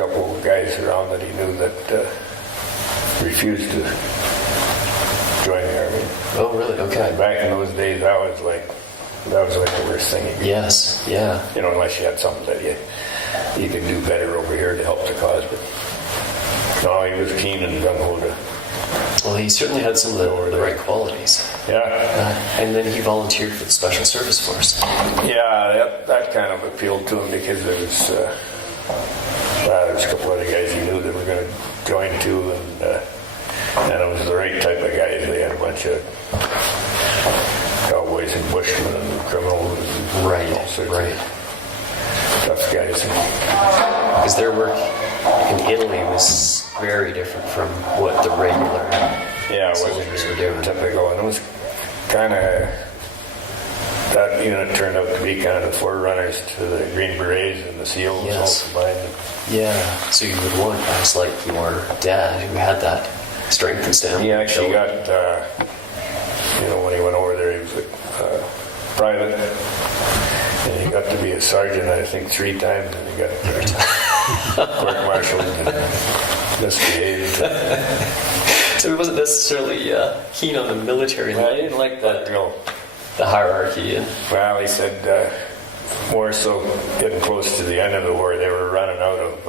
couple of guys around that he knew that refused to join the Army. Oh, really? Okay. Back in those days, that was like the worst thing you could. Yes, yeah. You know, unless you had something that you could do better over here to help the cause. But no, he was keen and gung-ho to. Well, he certainly had some of the right qualities. Yeah. And then he volunteered for the Special Service Force. Yeah, that kind of appealed to him because there was a couple other guys he knew that were going to join too, and it was the right type of guys. They had a bunch of cowboys and bushmen and criminals and all sorts of tough guys. Because their work in Italy was very different from what the regular soldiers were doing. Typical, and it was kind of, that unit turned out to be kind of the forerunners to the Green Berets and the SEALs all combined. Yeah, so you would want guys like your dad who had that strength and stamina. He actually got, when he went over there, he was a private, and he got to be a sergeant, I think, 3 times, and he got court-martialed and misbehaved. So he wasn't necessarily keen on the military life. He didn't like that real. The hierarchy. Well, he said more so getting close to the end of the war, they were running out of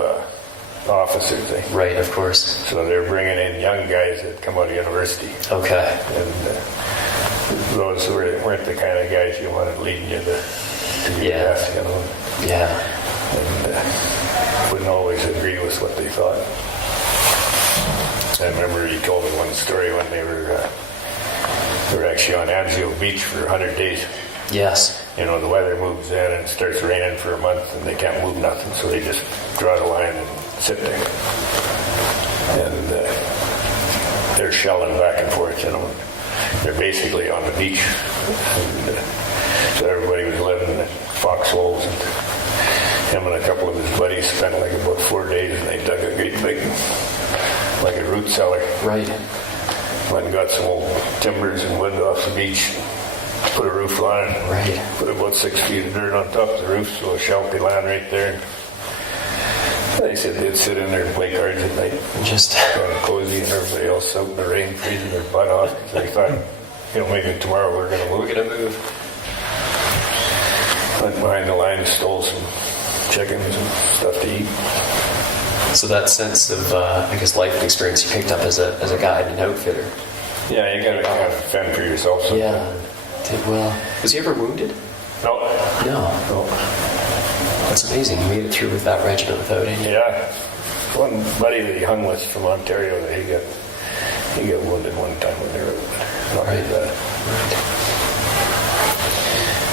officers. Right, of course. So they were bringing in young guys that come out of university. Okay. And those weren't the kind of guys you wanted leading you to your death, you know. Yeah. And wouldn't always agree with what they thought. I remember he told me one story when they were actually on Anzio Beach for 100 days. Yes. You know, the weather moves in and it starts raining for a month and they can't move nothing, so they just draw the line and sit there. And they're shelling back and forth, you know. They're basically on the beach. And so everybody was living in foxholes, and him and a couple of his buddies spent like about 4 days, and they dug a great big, like a root cellar. Right. Went and got some old timbers and wood off the beach, put a roof on it, right. Put about 6 feet of dirt on top of the roof so a shell could land right there. They said they'd sit in there and play cards at night. Just kind of cozy, and everybody else out in the rain freezing their butt off. They thought, maybe tomorrow we're going to move. Went behind the line, stole some chickens and stuff to eat. So that sense of, life experience you picked up as a guide and outfitter. Yeah, you got to kind of fend for yourself sometimes. Yeah, did well. Was he ever wounded? No. That's amazing. You made it through with that regiment without any. Yeah. One buddy that he hung with from Ontario, he got wounded one time when they were not right.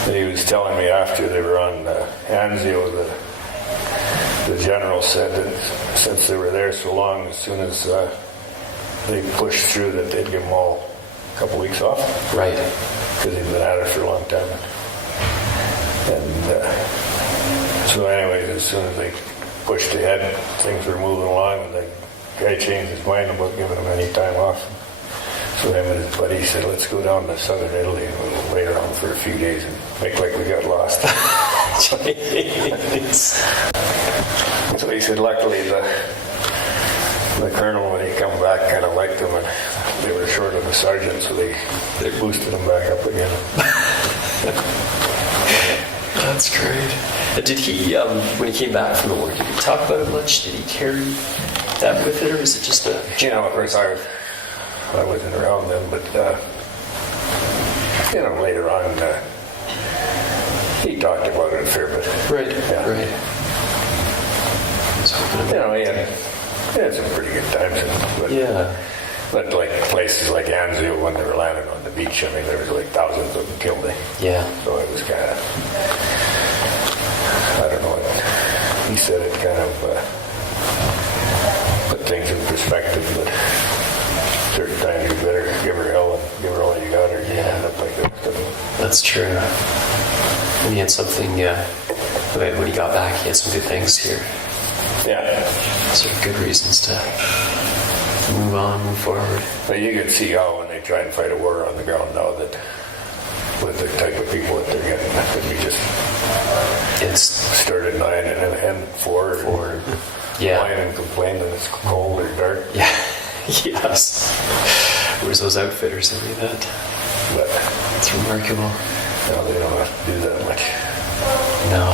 But he was telling me after they were on Anzio, the general said that since they were there so long, as soon as they pushed through, that they'd give them all a couple weeks off. Right. Because he'd been at it for a long time. And so anyways, as soon as they pushed ahead, things were moving along, and the guy changed his mind about giving him any time off. So him and his buddy said, let's go down to southern Italy and we'll lay around for a few days and make like we got lost. So he said, luckily the colonel, when he come back, kind of liked him, and they were short of a sergeant, so they boosted him back up again. That's great. Did he, when he came back from the war, did he talk about it much? Did he carry that with it, or is it just a... Of course, I wasn't around then, but, later on, he talked about it a fair bit. Right, yeah. Right. He had some pretty good times. But like places like Anzio, when they were landing on the beach, there was like thousands of them killed. Yeah. So it was kind of, I don't know, he said it kind of put things in perspective, but certain times you better give her hell and give her all you got, or you end up like that. That's true. And he had something, when he got back, he had some good things here. Yeah. Sort of good reasons to move on, move forward. But you can see how when they try and fight a war on the ground now, that with the type of people that they're getting, that could be just it's start at 9 and end at 4. Yeah. whine and complain that it's cold or dark. Yeah. Yes. Whereas those outfitters that do that. But It's remarkable. no, they don't have to do that much. No.